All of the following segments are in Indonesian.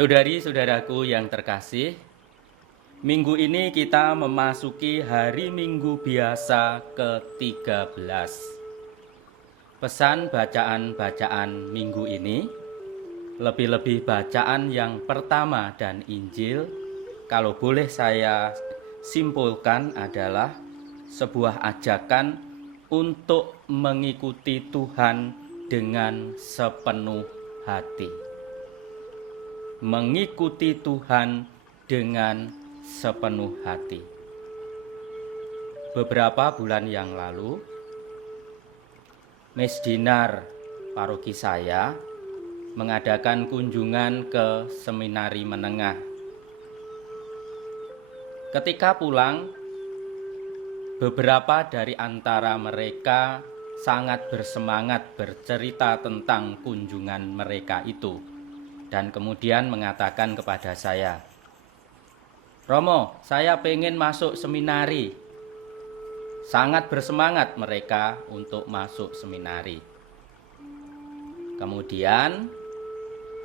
Saudari-saudaraku yang terkasih, minggu ini kita memasuki hari Minggu biasa ke-13. Pesan bacaan-bacaan minggu ini, lebih-lebih bacaan yang pertama dan Injil, kalau boleh saya simpulkan adalah sebuah ajakan untuk mengikuti Tuhan dengan sepenuh hati. Mengikuti Tuhan dengan sepenuh hati. Beberapa bulan yang lalu, Miss Dinar, paroki saya, mengadakan kunjungan ke seminari menengah. Ketika pulang, beberapa dari antara mereka sangat bersemangat bercerita tentang kunjungan mereka itu. Dan kemudian mengatakan kepada saya, "Romo, saya pengen masuk seminari." Sangat bersemangat mereka untuk masuk seminari. Kemudian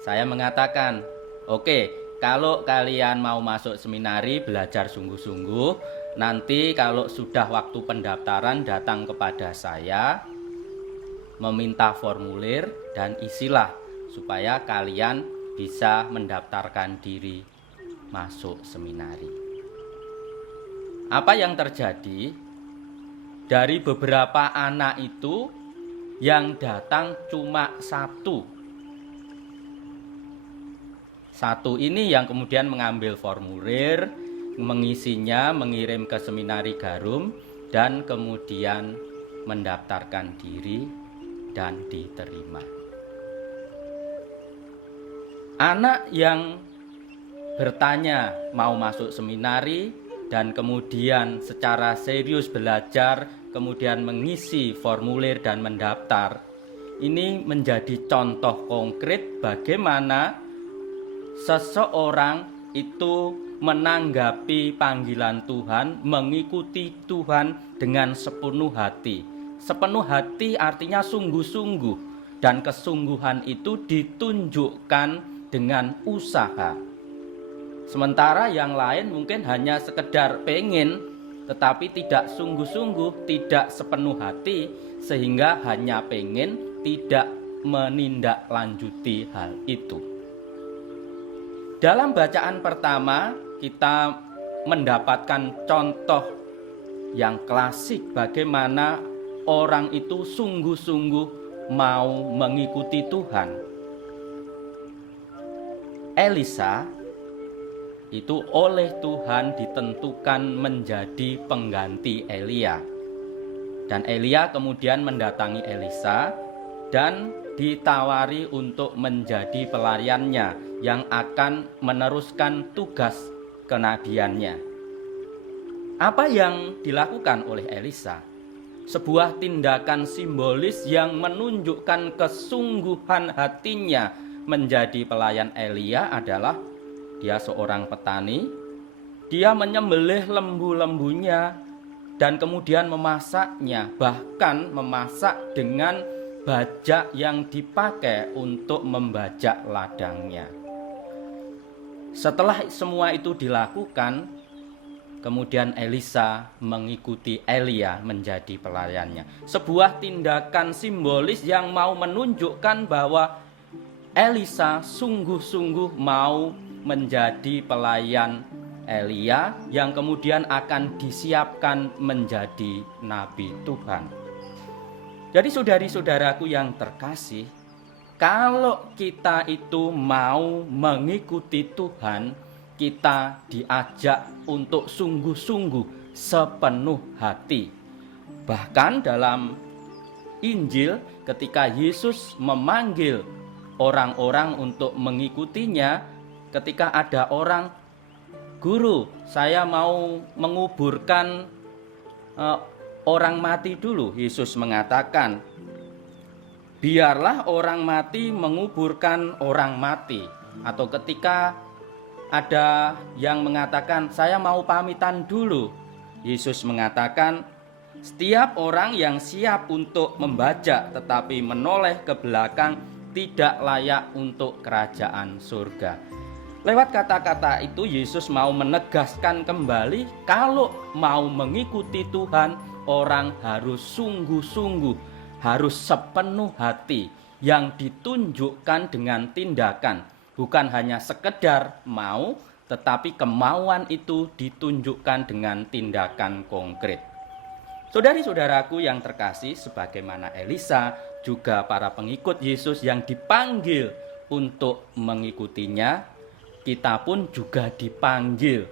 saya mengatakan, "Oke, kalau kalian mau masuk seminari, belajar sungguh-sungguh, nanti kalau sudah waktu pendaftaran datang kepada saya, meminta formulir dan isilah supaya kalian bisa mendaftarkan diri masuk seminari." Apa yang terjadi? Dari beberapa anak itu yang datang cuma satu. Satu ini yang kemudian mengambil formulir, mengisinya, mengirim ke seminari Garum, dan kemudian mendaftarkan diri dan diterima. Anak yang bertanya mau masuk seminari dan kemudian secara serius belajar, kemudian mengisi formulir dan mendaftar, ini menjadi contoh konkret bagaimana seseorang itu menanggapi panggilan Tuhan, mengikuti Tuhan dengan sepenuh hati. Sepenuh hati artinya sungguh-sungguh, dan kesungguhan itu ditunjukkan dengan usaha. Sementara yang lain mungkin hanya sekedar pengen, tetapi tidak sungguh-sungguh, tidak sepenuh hati, sehingga hanya pengen, tidak menindaklanjuti hal itu. Dalam bacaan pertama, kita mendapatkan contoh yang klasik bagaimana orang itu sungguh-sungguh mau mengikuti Tuhan. Elisa itu oleh Tuhan ditentukan menjadi pengganti Elia. Dan Elia kemudian mendatangi Elisa dan ditawari untuk menjadi pelayannya yang akan meneruskan tugas kenabiannya. Apa yang dilakukan oleh Elisa? Sebuah tindakan simbolis yang menunjukkan kesungguhan hatinya menjadi pelayan Elia adalah dia seorang petani. Dia menyembelih lembu-lembunya dan kemudian memasaknya, bahkan memasak dengan bajak yang dipakai untuk membajak ladangnya. Setelah semua itu dilakukan, kemudian Elisa mengikuti Elia menjadi pelayannya. Sebuah tindakan simbolis yang mau menunjukkan bahwa Elisa sungguh-sungguh mau menjadi pelayan Elia yang kemudian akan disiapkan menjadi nabi Tuhan. Jadi saudari-saudaraku yang terkasih, kalau kita itu mau mengikuti Tuhan, kita diajak untuk sungguh-sungguh sepenuh hati. Bahkan dalam Injil ketika Yesus memanggil orang-orang untuk mengikutinya, ketika ada orang, "Guru, saya mau menguburkan orang mati dulu." Yesus mengatakan, "Biarlah orang mati menguburkan orang mati." Atau ketika ada yang mengatakan, "Saya mau pamitan dulu." Yesus mengatakan, "Setiap orang yang siap untuk membajak tetapi menoleh ke belakang tidak layak untuk kerajaan surga." Lewat kata-kata itu Yesus mau menegaskan kembali kalau mau mengikuti Tuhan, orang harus sungguh-sungguh, harus sepenuh hati yang ditunjukkan dengan tindakan. Bukan hanya sekedar mau, tetapi kemauan itu ditunjukkan dengan tindakan konkret. Saudari-saudaraku yang terkasih, sebagaimana Elisa, juga para pengikut Yesus yang dipanggil untuk mengikutinya, kita pun juga dipanggil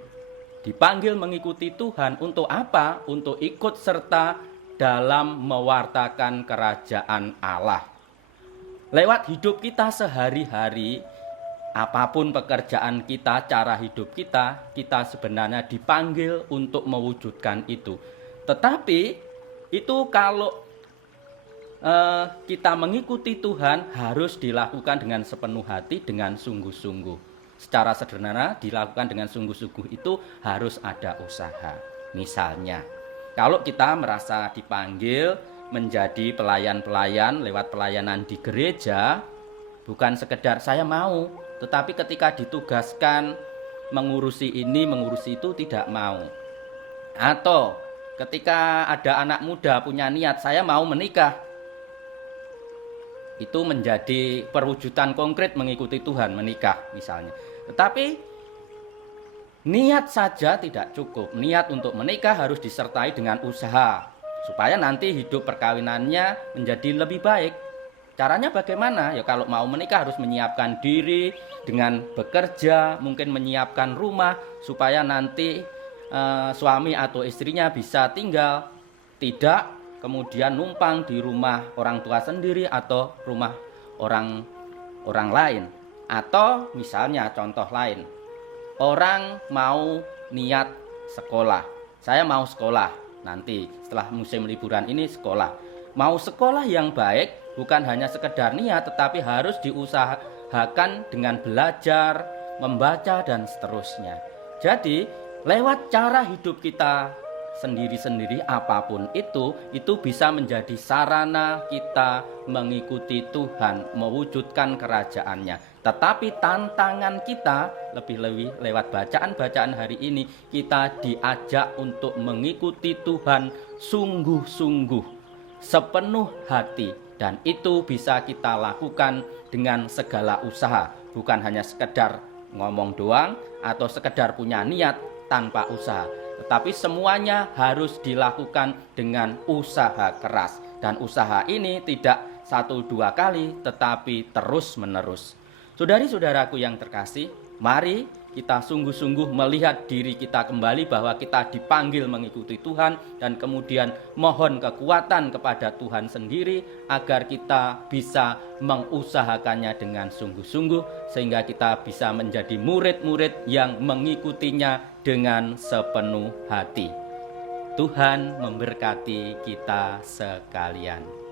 mengikuti Tuhan. Untuk apa? Untuk ikut serta dalam mewartakan kerajaan Allah. Lewat hidup kita sehari-hari, apapun pekerjaan kita, cara hidup kita sebenarnya dipanggil untuk mewujudkan itu. Tetapi itu kalau kita mengikuti Tuhan harus dilakukan dengan sepenuh hati, dengan sungguh-sungguh. Secara sederhana dilakukan dengan sungguh-sungguh itu harus ada usaha. Misalnya, kalau kita merasa dipanggil menjadi pelayan-pelayan lewat pelayanan di gereja, bukan sekedar saya mau, tetapi ketika ditugaskan mengurusi ini, mengurusi itu tidak mau. Atau ketika ada anak muda punya niat, saya mau menikah, itu menjadi perwujudan konkret mengikuti Tuhan, menikah misalnya. Tetapi niat saja tidak cukup. Niat untuk menikah harus disertai dengan usaha supaya nanti hidup perkawinannya menjadi lebih baik. Caranya bagaimana? Ya kalau mau menikah harus menyiapkan diri dengan bekerja, mungkin menyiapkan rumah supaya nanti suami atau istrinya bisa tinggal, tidak kemudian numpang di rumah orang tua sendiri atau rumah orang lain. Atau misalnya contoh lain, orang mau niat sekolah, saya mau sekolah nanti setelah musim liburan ini sekolah. Mau sekolah yang baik bukan hanya sekedar niat, tetapi harus diusahakan dengan belajar, membaca dan seterusnya. Jadi lewat cara hidup kita sendiri-sendiri apapun itu bisa menjadi sarana kita mengikuti Tuhan, mewujudkan kerajaannya. Tetapi tantangan kita lebih-lebih lewat bacaan-bacaan hari ini, kita diajak untuk mengikuti Tuhan sungguh-sungguh, sepenuh hati. Dan itu bisa kita lakukan dengan segala usaha, bukan hanya sekedar ngomong doang atau sekedar punya niat tanpa usaha. Tetapi semuanya harus dilakukan dengan usaha keras. Dan usaha ini tidak 1-2 kali, tetapi terus-menerus. Saudari-saudaraku yang terkasih, mari kita sungguh-sungguh melihat diri kita kembali bahwa kita dipanggil mengikuti Tuhan, dan kemudian mohon kekuatan kepada Tuhan sendiri agar kita bisa mengusahakannya dengan sungguh-sungguh, sehingga kita bisa menjadi murid-murid yang mengikutinya dengan sepenuh hati. Tuhan memberkati kita sekalian.